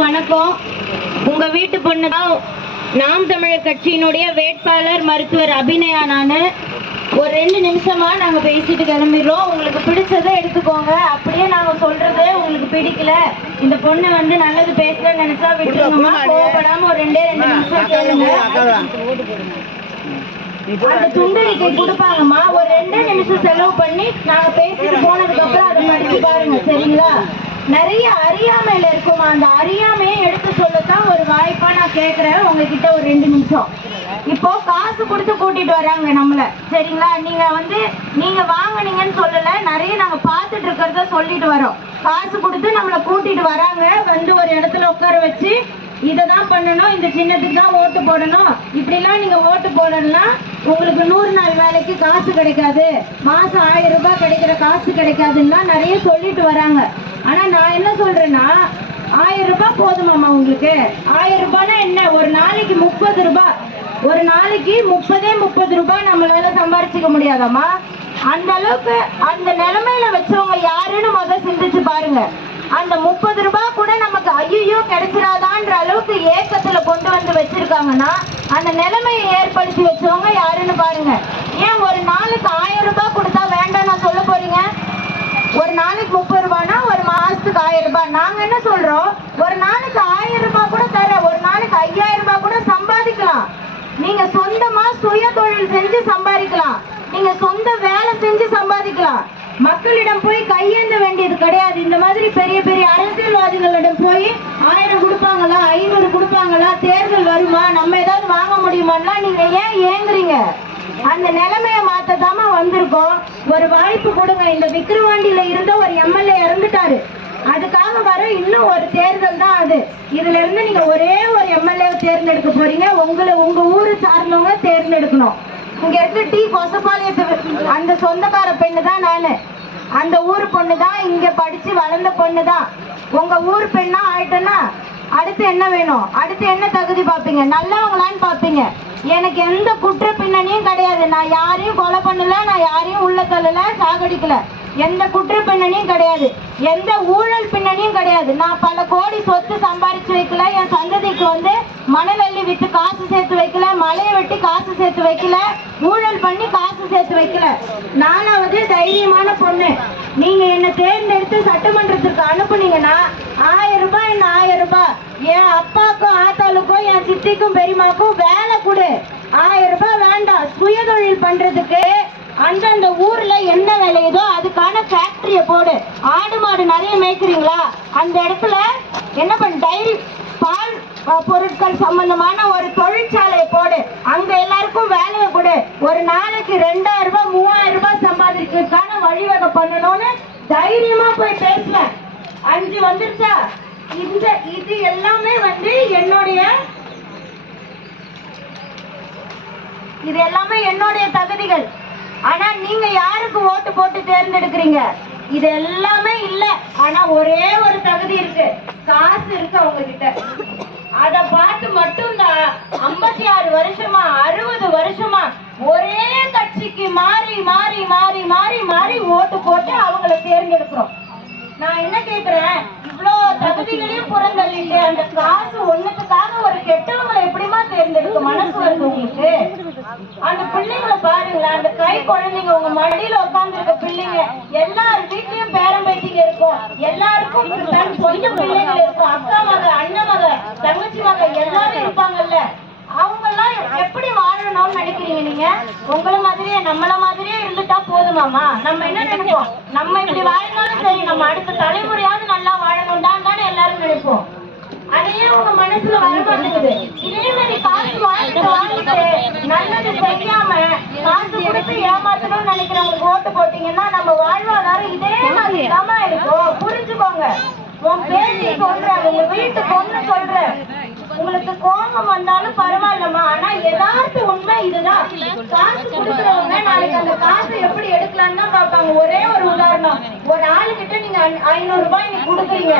வணக்கம். உங்க வீட்டு பொண்ணு தான் நாம் தமிழர் கட்சியினுடைய வேட்பாளர் மருத்துவர் அபிநயா நானு. ஒரு ரெண்டு நிமிஷமா நாங்க பேசிட்டு கிளம்பிடுறோம். உங்களுக்கு பிடிச்சதை எடுத்துக்கோங்க. அப்படியே நாங்க சொல்றது உங்களுக்கு பிடிக்கல. இந்த பொண்ணு வந்து நல்லது பேசலன்னு நினைச்சா விட்டுருங்கம்மா. கோவப்படாம ஒரு ரெண்டே ரெண்டு நிமிஷம் கேளுங்க. அந்த துண்டறிக்கை கொடுப்பாங்கம்மா. ஒரு ரெண்டே நிமிஷம் செலவு பண்ணி நாங்க பேசிட்டு போனதுக்கு அப்புறம் அதை படிச்சு பாருங்க சரிங்களா? நிறைய அறியாமையில இருக்குமா? அந்த அறியாமையை எடுத்து சொல்லத்தான் ஒரு வாய்ப்பா நான் கேக்குறேன். உங்ககிட்ட ஒரு ரெண்டு நிமிஷம். இப்போ காசு கொடுத்து கூட்டிட்டு வராங்க நம்மள. சரிங்களா? நீங்க வந்து நீங்க வாங்கினீங்கன்னு சொல்லல. நிறைய நாங்க பார்த்துட்டு இருக்கிறத சொல்லிட்டு வரோம். காசு கொடுத்து நம்மள கூட்டிட்டு வராங்க. வந்து ஒரு இடத்துல உட்கார வச்சு இதை தான் பண்ணணும். இந்த சின்னத்துக்கு தான் ஓட்டு போடணும். இப்படிலாம் நீங்க ஓட்டு போடணும்னா உங்களுக்கு நூறு நாள் வேலைக்கு காசு கிடைக்காது. மாசம் ஆயிரம் ரூபாய் கிடைக்கிற காசு கிடைக்காதுன்னா நிறைய சொல்லிட்டு வராங்க. ஆனா நான் என்ன சொல்றேன்னா ஆயிரம் ரூபாய் போதுமாம்மா உங்களுக்கு. ஆயிரம் ரூபாய்னா என்ன? ஒரு நாளைக்கு முப்பது ரூபாய். ஒரு நாளைக்கு முப்பதே முப்பது ரூபாய் நம்மளால சம்பாரிச்சுக்க முடியாதாம்மா? அந்த அளவுக்கு அந்த நிலைமையில வச்சவங்க யாருன்னு முதல் சிந்திச்சு பாருங்க. அந்த முப்பது ரூபாய் கூட நமக்கு ஐயோ கிடைச்சிடாதான்ற அளவுக்கு ஏக்கத்துல கொண்டு வந்து வச்சிருக்காங்கன்னா அந்த நிலைமையை ஏற்படுத்தி வச்சவங்க யாருன்னு பாருங்க. ஏன் ஒரு நாளுக்கு ஆயிரம் ரூபாய் கொடுத்தா வேண்டாம் நான் சொல்ல போறீங்க? ஒரு நாளைக்கு முப்பது ரூபாய்னா ஒரு மாசத்துக்கு ஆயிரம் ரூபாய். நாங்க என்ன சொல்றோம்? ஒரு நாளைக்கு ஆயிரம் ரூபாய் கூட தர ஒரு நாளைக்கு ஐயாயிரம் ரூபாய் கூட சம்பாதிக்கலாம். நீங்க சொந்தமா சுய தொழில் செஞ்சு சம்பாதிக்கலாம். நீங்க சொந்த வேலை செஞ்சு சம்பாதிக்கலாம். மக்களிடம் போய் கையேந்த வேண்டியது கிடையாது. இந்த மாதிரி பெரிய பெரிய அரசியல்வாதிகளிடம் போய் ஆயிரம் கொடுப்பாங்களா ஐநூறு கொடுப்பாங்களா தேர்தல் வருமா நம்ம ஏதாவது வாங்க முடியுமான்னா நீங்க ஏன் ஏங்குறீங்க? அந்த நிலைமைய மாத்ததாம வந்திருக்கோம். ஒரு வாய்ப்பு கொடுங்க. இந்த விக்கிரவாண்டியில இருந்த ஒரு எம்எல்ஏ இறந்துட்டாரு. அதுக்காக வர இன்னும் ஒரு தேர்தல் தான் அது. இதுல இருந்து நீங்க ஒரே ஒரு எம்எல்ஏ தேர்ந்தெடுக்க போறீங்க. உங்களை உங்க ஊரு சார்ந்தவங்க தேர்ந்தெடுக்கணும். இங்க இருக்க டி. கொசப்பாளையத்து அந்த சொந்தக்கார பெண்ணு தான் நானு. அந்த ஊர் பொண்ணு தான் இங்க படிச்சு வளர்ந்த பொண்ணு தான் உங்க ஊர் பெண்ணா ஆயிட்டேன்னா அடுத்து என்ன வேணும்? அடுத்து என்ன தகுதி பார்ப்பீங்க? நல்லவங்களான்னு பார்ப்பீங்க. எனக்கு எந்த குற்ற பின்னணியும் கிடையாது. நான் யாரையும் கொலை பண்ணல நான் யாரையும் உள்ள தள்ளல சாகடிக்கல. எந்த குற்ற பின்னணியும் கிடையாது. எந்த ஊழல் பின்னணியும் கிடையாது. நான் பல கோடி சொத்து சம்பாரிச்சு வைக்கல. என் சந்ததிக்கு வந்து மணல் அள்ளி வித்து காசு சேர்த்து வைக்கல. மலையை வெட்டி காசு சேர்த்து வைக்கல. ஊழல் பண்ணி காசு சேர்த்து வைக்கல. நானாவது தைரியமான பொண்ணு. நீங்க என்ன தேர்ந்தெடுத்து சட்டமன்றத்திற்கு அனுப்புனீங்கன்னா ஆயிரம் ரூபாய் என்ன ஆயிரம் ரூபாய்? என் அப்பாக்கும் ஆத்தாளுக்கும் என் சித்திக்கும் பெரியமாக்கும் வேலை கொடு. ஆயிரம் ரூபாய் வேண்டாம். சுயதொழில் பண்றதுக்கு அந்தந்த ஊர்ல என்ன விளையுதோ அதுக்கான ஃபேக்டரிய போடு. ஆடு மாடு நிறைய மேய்க்கிறீங்களா? அந்த இடத்துல என்ன பண்ண டைரி பால் பொருட்கள் சம்பந்தமான ஒரு தொழிற்சாலையை போடு. அங்க எல்லாருக்கும் வேலையை கொடு. ஒரு நாளைக்கு ரெண்டாயிரம் ரூபாய் மூவாயிரம் ரூபாய் சம்பாதிக்கிறதுக்கான வழிவகை பண்ணணும்னு தைரியமா போய் பேசுவேன். அஞ்சு வந்துருச்சா? இந்த இது எல்லாமே வந்து என்னுடைய இது எல்லாமே என்னுடைய தகுதிகள். ஆனா நீங்க யாருக்கு ஓட்டு போட்டு தேர்ந்தெடுக்கிறீங்க? இது எல்லாமே இல்ல. ஆனா ஒரே ஒரு தகுதி இருக்கு. காசு இருக்கு அவங்க கிட்ட அத பார்த்து மட்டும் தான் ஐம்பத்தி ஆறு வருஷமா அறுபது வருஷமா ஒரே கட்சிக்கு மாறி மாறி மாறி மாறி மாறி ஓட்டு போட்டு அவங்கள தேர்ந்தெடுக்கிறோம். நான் என்ன கேக்குறேன்? இவ்ளோ தகுதிகளையும் புறந்தள்ளிட்டு அந்த காசு ஒண்ணுத்துக்காக ஒரு கெட்டவங்களை எப்படிமா தேர்ந்தெடுக்க மனசு வருது உங்களுக்கு அந்த பிள்ளைங்களை பாருங்களேன் அந்த கை குழந்தைங்க உங்க மடியில உட்கார்ந்து இருக்க பிள்ளைங்க எல்லார் வீட்லயும் பேரம் பேட்டிங்க இருக்கும். எல்லாருக்கும் தன் சொந்த இருக்கும். அக்கா மக அண்ணன் மக தங்கச்சி மக எல்லாரும் இருப்பாங்கல்ல. அவங்க எல்லாம் எப்படி வாழணும்னு நினைக்கிறீங்க நீங்க? உங்கள மாதிரியே நம்மள மாதிரியே இருந்துட்டா போதுமாமா நம்ம என்ன நினைப்போம்? நம்ம இப்படி வாழ்ந்தாலும் சரி நம்ம அடுத்த தலைமுறையாவது நல்லா வாழணும் தான் தானே எல்லாரும் நினைப்போம். மனசுல வர மாட்டேங்குது இதே மாதிரி காசு வாங்கிட்டு வாங்கிட்டு நல்லது செய்யாம காசு கொடுத்து ஏமாத்தணும்னு நினைக்கிறவங்களுக்கு ஓட்டு போட்டீங்கன்னா நம்ம வாழ்வாதாரம் இதே மாதிரி தாமா இருக்கும். புரிஞ்சுக்கோங்க. உன் பேட்டி சொல்றேன் உங்க வீட்டு பொண்ணு சொல்றேன். உங்களுக்கு கோபம் வந்தாலும் பரவாயில்லம்மா. ஆனா எதார்த்த உண்மை இதுதான். காசு கொடுக்குறவங்க நாளைக்கு அந்த காசை எப்படி எடுக்கலாம்னு தான் பார்ப்பாங்க. ஒரே ஒரு உதாரணம். ஒரு ஆளுகிட்ட நீங்க ஐநூறு ரூபாய் நீங்க கொடுக்குறீங்க.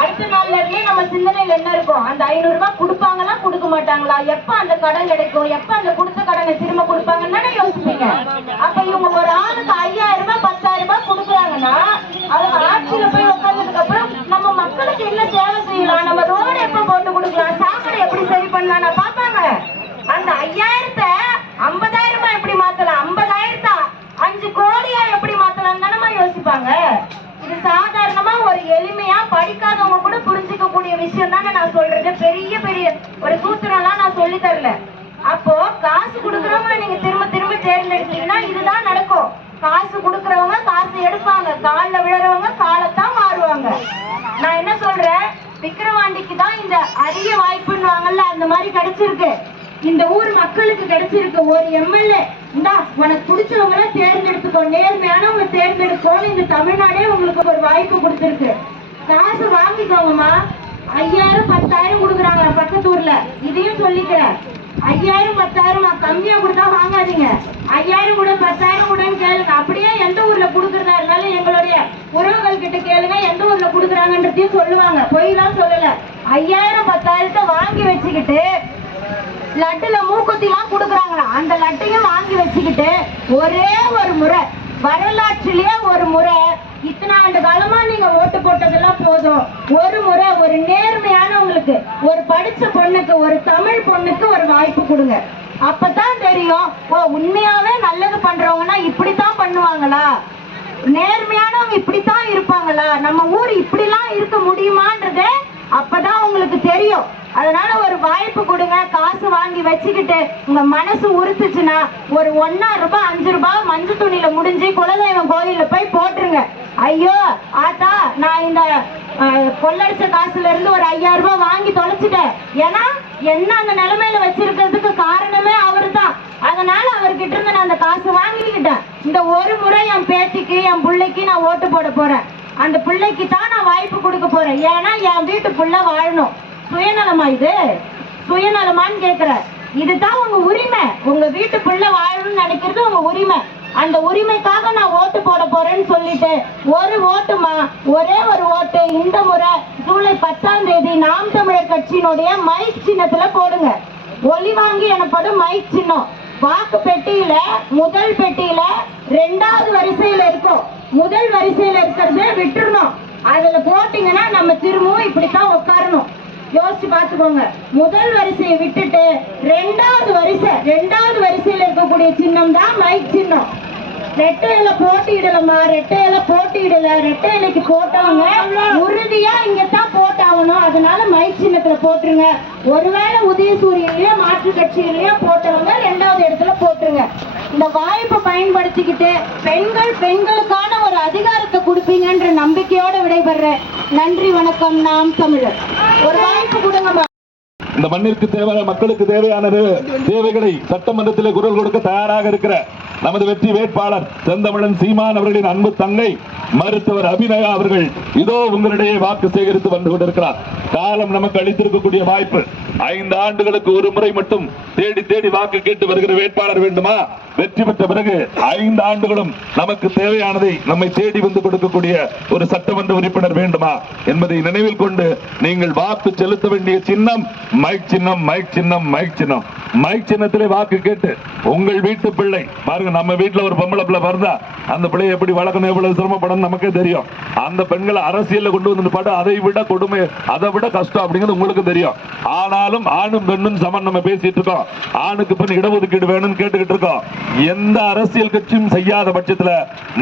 அடுத்த நாள்ல இருந்தே நம்ம சிந்தனையில என்ன இருக்கும்? அந்த ஐநூறு ரூபாய் கொடுப்பாங்களா கொடுக்க மாட்டாங்களா? எப்ப அந்த கடன் கிடைக்கும்? எப்ப அந்த கொடுத்த கடனை திரும்ப கொடுப்பாங்கன்னு தானே யோசிப்பீங்க. அப்ப இவங்க ஒரு சூத்திரம்லாம் நான் சொல்லி தரல. அப்போ காசு கொடுக்குறவங்க நீங்க திரும்ப திரும்ப தேர்ந்தெடுத்தீங்கன்னா இதுதான் நடக்கும். காசு கொடுக்குறவங்க காசு எடுப்பாங்க. காலில் விழுறவங்க காலத்தான் மாறுவாங்க. நான் என்ன சொல்றேன்? விக்கிரவாண்டிக்கு தான் இந்த அரிய வாய்ப்புன்னு அந்த மாதிரி கிடைச்சிருக்கு. இந்த ஊர் மக்களுக்கு கிடைச்சிருக்கு. ஒரு எம்எல்ஏ இந்தா உனக்கு பிடிச்சவங்கள தேர்ந்தெடுத்துக்கோ. நேர்மையானவங்க தேர்ந்தெடுக்கோன்னு இந்த தமிழ்நாடே உங்களுக்கு ஒரு வாய்ப்பு கொடுத்துருக்கு. காசு வாங்கிக்கோங்கம்மா. ஐயாயிரம் பத்தாயிரம் கொடுக்குறாங்க பக்கத்து ஊர்ல இதையும் சொல்லிக்கிறேன் ஐயாயிரம் பத்தாயிரம் கம்மியா கொடுத்தா வாங்காதீங்க. ஐயாயிரம் கூட பத்தாயிரம் கூடன்னு கேளுங்க. அப்படியே எந்த ஊர்ல கொடுக்குறதா இருந்தாலும் எங்களுடைய உறவுகள் கிட்ட கேளுங்க. எந்த ஊர்ல கொடுக்குறாங்கன்றதையும் சொல்லுவாங்க. பொய்லாம் சொல்லல. ஐயாயிரம் பத்தாயிரத்தை வாங்கி வச்சுக்கிட்டு லட்டுல மூக்குத்தி எல்லாம் கொடுக்குறாங்களா அந்த லட்டையும் வாங்கி வச்சுக்கிட்டு ஒரே ஒரு முறை வரலாற்றிலேயே ஒரு முறை இத்தனை ஆண்டு காலமா நீங்க ஓட்டு போட்டதெல்லாம் போதும். ஒரு முறை ஒரு நேர்மையானவங்களுக்கு ஒரு படிச்ச பொண்ணுக்கு ஒரு தமிழ் பொண்ணுக்கு ஒரு வாய்ப்பு கொடுங்க. அப்பதான் தெரியும் ஓ உண்மையாவே நல்லது பண்றவங்கன்னா இப்படித்தான் பண்ணுவாங்களா? நேர்மையானவங்க இப்படித்தான் இருப்பாங்களா? நம்ம ஊர் இப்படிலாம் இருக்க முடியுமான்றதே அப்பதான் உங்களுக்கு தெரியும். அதனால ஒரு வாய்ப்பு கொடுங்க காசு வாங்கி வச்சுக்கிட்டு உங்க மனசு உறுத்துச்சுன்னா ஒரு ஒன்னா ரூபாய் அஞ்சு ரூபாய் மஞ்சள் துணியில முடிஞ்சு குலதெய்வம் கோயில்ல போய் போட்டுருங்க. ஐயோ ஆத்தா நான் இந்த கொள்ளடிச்ச காசுல இருந்து ஒரு ஐயாயிரம் ரூபாய் வாங்கி தொலைச்சிட்டேன். ஏன்னா என்ன அந்த நிலைமையில வச்சிருக்கிறதுக்கு காரணமே அவர்தான். அதனால அவர்கிட்ட இருந்து நான் அந்த காசு வாங்கிக்கிட்டேன். இந்த ஒரு முறை என் பேத்திக்கு என் பிள்ளைக்கு நான் ஓட்டு போட போறேன். அந்த பிள்ளைக்கு தான் நான் வாய்ப்பு கொடுக்க போறேன். ஏன்னா என் வீட்டு புள்ள வாழணும். சுயநலமா இது? சுயநலமான்னு கேக்குற. இதுதான் உங்க உரிமை. உங்க வீட்டு வாழணும்னு நினைக்கிறது உங்க உரிமை. அந்த உரிமைக்காக நான் ஓட்டு போட போறேன்னு சொல்லிட்டு ஒரு ஓட்டுமா? ஒரே ஒரு ஓட்டு இந்த முறை ஜூலை பத்தாம் தேதி நாம் தமிழர் கட்சியினுடைய மைக் சின்னத்துல போடுங்க. ஒளி வாங்கி எனப்படும் மைக் சின்னம். வாக்கு பெட்டியில முதல் பெட்டியில ரெண்டாவது வரிசையில இருக்கும். முதல் வரிசையில இருக்கிறது விட்டுறணும். அதுல போட்டீங்கன்னா நம்ம திரும்பவும் இப்படித்தான் உட்காரணும் யோசிச்சு பார்த்துக்கோங்க. முதல் வரிசையை விட்டுட்டு ரெண்டாவது வரிசை ரெண்டாவது வரிசையில் இருக்கக்கூடிய சின்னம் தான் மைக் சின்னம். ரெட்டையில போட்டியிடலம்மா ரெட்டையில போட்டியிடல ரெட்டையிலைக்கு போட்டவங்க உறுதியா இங்கதான் போட்டாகணும். அதனால மைக் சின்னத்துல போட்டுருங்க. ஒருவேளை உதயசூரியன்லயோ மாற்று கட்சியிலயோ போட்டவங்க ரெண்டாவது இடத்துல போட்டுருங்க. இந்த வாய்ப்பை பயன்படுத்திக்கிட்டு பெண்கள் பெண்களுக்கான ஒரு அதிகாரத்தை கொடுப்பீங்கன்ற நம்பிக்கையோட விடைபெறேன். நன்றி வணக்கம். நாம் தமிழர். ஒரு வாய்ப்பு இந்த மண்ணிற்கு தேவையான மக்களுக்கு தேவையானது தேவைகளை சட்டமன்றத்தில் குரல் கொடுக்க தயாராக இருக்கிற நமது வெற்றி வேட்பாளர் செந்தமிழன் சீமான் அவர்களின் அன்பு தங்கை மருத்துவர் அபிநயா அவர்கள் இதோ உங்களிடையே வாக்கு சேகரித்து வந்து கொண்டிருக்கிறார். காலம் நமக்கு அளித்திருக்கக்கூடிய வாய்ப்பு. ஐந்து ஆண்டுகளுக்கு ஒரு முறை மட்டும் தேடி தேடி வாக்கு கேட்டு வருகிற வேட்பாளர் வேண்டுமா? வெற்றி பெற்ற பிறகு ஐந்து ஆண்டுகளும் நமக்கு தேவையானதை நம்மை தேடி வந்து கொடுக்கக்கூடிய ஒரு சட்டமன்ற உறுப்பினர் வேண்டுமா என்பதை நினைவில் கொண்டு நீங்கள் வாக்கு செலுத்த வேண்டிய சின்னம் மைக் சின்னம் மைக் சின்னம் மைக் சின்னம். மைக் சின்னத்திலே வாக்கு கேட்டு உங்கள் வீட்டு பிள்ளை பாருங்க பாருங்க நம்ம வீட்டில் ஒரு பொம்பளை பிள்ளை பிறந்தா அந்த பிள்ளையை எப்படி வளர்க்கணும் எவ்வளவு சிரமப்படணும் நமக்கே தெரியும். அந்த பெண்களை அரசியலில் கொண்டு வந்து பாட்டு அதை விட கொடுமை அதை விட கஷ்டம் அப்படிங்கிறது உங்களுக்கு தெரியும். ஆனாலும் ஆணும் பெண்ணும் சமன் நம்ம பேசிட்டு இருக்கோம். ஆணுக்கு பெண் இடஒதுக்கீடு வேணும்னு கேட்டுக்கிட்டு இருக்கோம். எந்த அரசியல் கட்சியும் செய்யாத பட்சத்தில்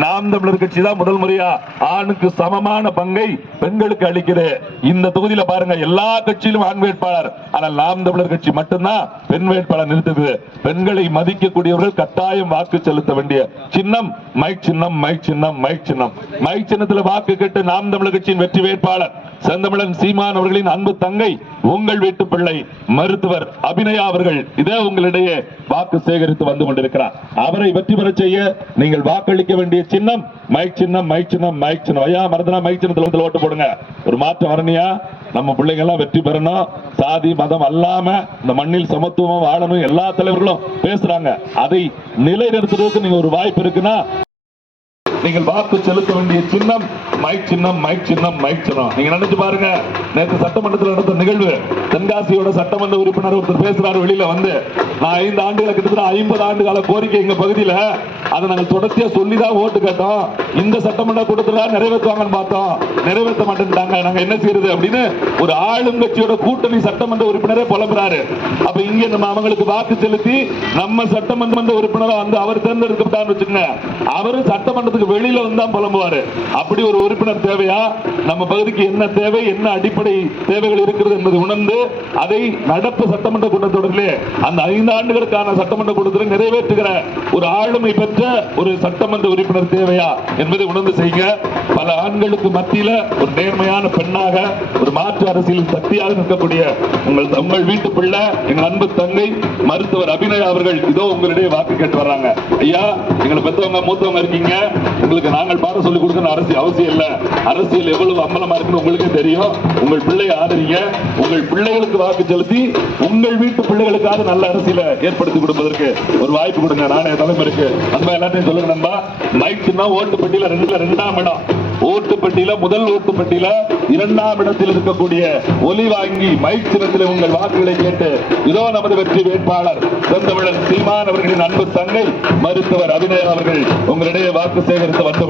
நாம் தமிழர் கட்சி தான் முதல் முறையா ஆணுக்கு சமமான பங்கை பெண்களுக்கு அளிக்குது. இந்த தொகுதியில பாருங்க எல்லா கட்சியிலும் ஆண் வேட்பாளர். ஆனால் நாம் தமிழர் கட்சி மட்டும்தான் பெண் வேட்பாளர் நிறுத்துது. பெண்களை மதிக்கக்கூடியவர்கள் கட்டாயம் வாக்கு வாக்கு செலுத்த வேண்டிய சின்னம் மைக் சின்னம் மைக் சின்னம் மைக் சின்னம். மைக் சின்னத்தில் வாக்கு கேட்டு நாம் தமிழர் கட்சியின் வெற்றி வேட்பாளர் செந்தமிழன் சீமான் அவர்களின் அன்பு தங்கை உங்கள் வீட்டு பிள்ளை மருத்துவர் அபிநயா அவர்கள் இதே உங்களிடையே வாக்கு சேகரித்து வந்து கொண்டிருக்கிறார். அவரை வெற்றி பெற செய்ய நீங்கள் வாக்களிக்க வேண்டிய சின்னம் மைக் சின்னம் மைக் சின்னம் மைக் சின்னம். ஐயா மறந்துனா மைக் சின்னத்தில் வந்து ஓட்டு போடுங்க. ஒரு மாற்றம் வரணியா நம்ம பிள்ளைங்கள்லாம் வெற்றி பெறணும். சாதி மதம் அல்லாம இந்த மண்ணில் சமத்துவமா வாழணும் எல்லா தலைவர்களும் பேசுறாங்க. அதை நிலைநிறுத்துறதுக்கு நீங்க ஒரு வாய்ப்பு இருக்குன்னா நீங்கள் வாக்கு செலுத்த வேண்டிய சின்னம் மைக் சின்னம் மைக் சின்னம் மைக் சின்னம். நீங்க நினைச்சு பாருங்க நேற்று சட்டமன்றத்தில் நடந்த நிகழ்வு தென்காசியோட சட்டமன்ற உறுப்பினர் ஒருத்தர் பேசுறாரு வெளியில வந்து. நான் ஐந்து ஆண்டுகளை கிட்டத்தட்ட ஐம்பது ஆண்டு கால கோரிக்கை எங்க பகுதியில அதை நாங்கள் தொடர்ச்சியா சொல்லி தான் ஓட்டு கேட்டோம். இந்த சட்டமன்ற கூட்டத்தில் நிறைவேற்றுவாங்கன்னு பார்த்தோம். நிறைவேற்ற மாட்டேன்ட்டாங்க. நாங்க என்ன செய்யறது அப்படின்னு ஒரு ஆளுங்கட்சியோட கூட்டணி சட்டமன்ற உறுப்பினரே புலம்புறாரு. அப்ப இங்க நம்ம அவங்களுக்கு வாக்கு செலுத்தி நம்ம சட்டமன்ற உறுப்பினரை வந்து அவர் தேர்ந்தெடுக்கப்பட்டான்னு வச்சுக்கோங்க. அவரு சட்டமன்றத்துக்கு வெளியில வந்து தான் புலம்புவாரு. அப்படி ஒரு உறுப்பினர் தேவையா? நம்ம பகுதிக்கு என்ன தேவை? என்ன அடிப்படை தேவைகள் இருக்கிறது என்பதை உணர்ந்து அதை நடப்பு சட்டமன்ற கூட்டத்தொடரிலே அந்த ஐந்து ஆண்டுகளுக்கான சட்டமன்ற கூட்டத்தில் நிறைவேற்றுகிற ஒரு ஆளுமை பெற்ற ஒரு சட்டமன்ற உறுப்பினர் தேவையா என்பதை உணர்ந்து செய்யுங்க பல ஆண்களுக்கு மத்தியில ஒரு நேர்மையான பெண்ணாக ஒரு மாற்று அரசியலின் சக்தியாக நிற்கக்கூடிய உங்கள் உங்கள் வீட்டு பிள்ளை எங்கள் அன்பு தங்கை மருத்துவர் அபிநயா அவர்கள் இதோ உங்களிடையே வாக்கு கேட்டு வர்றாங்க. ஐயா எங்களை பெற்றவங்க மூத்தவங்க இருக்கீங்க. உங்களுக்கு நாங்கள் பாட சொல்லிக் கொடுக்கணும் அரசியல் அவசியம் இல்ல. அரசியல் எவ்வளவு அம்பலமா இருக்குன்னு உங்களுக்கே தெரியும். உங்கள் பிள்ளையை ஆதரிங்க. உங்கள் பிள்ளைகளுக்கு வாக்கு செலுத்தி உங்கள் வீட்டு பிள்ளைகளுக்காக நல்ல அரசியலை ஏற்படுத்தி கொடுப்பதற்கு ஒரு வாய்ப்பு கொடுங்க. நானே தலைமுறைக்கு. நம்ம எல்லாத்தையும் சொல்லுங்க நம்ம மைக் சின்ன ஓட்டு பெட்டியில ரெண்டுல ரெண்டாம் இடம். ஓட்டுப்பட்டியில முதல் ஓட்டு இரண்டாம் இடத்தில் இருக்கக்கூடிய ஒலி வாங்கி மைக் சின்னத்தில் உங்கள் வாக்குகளை கேட்டு இதோ நமது வெற்றி வேட்பாளர் செந்தமிழன் சீமான் அவர்களின் அன்பு தங்கை மருத்துவர் அபிநயன் அவர்கள் உங்களிடையே வாக்கு சேகரித்து வந்து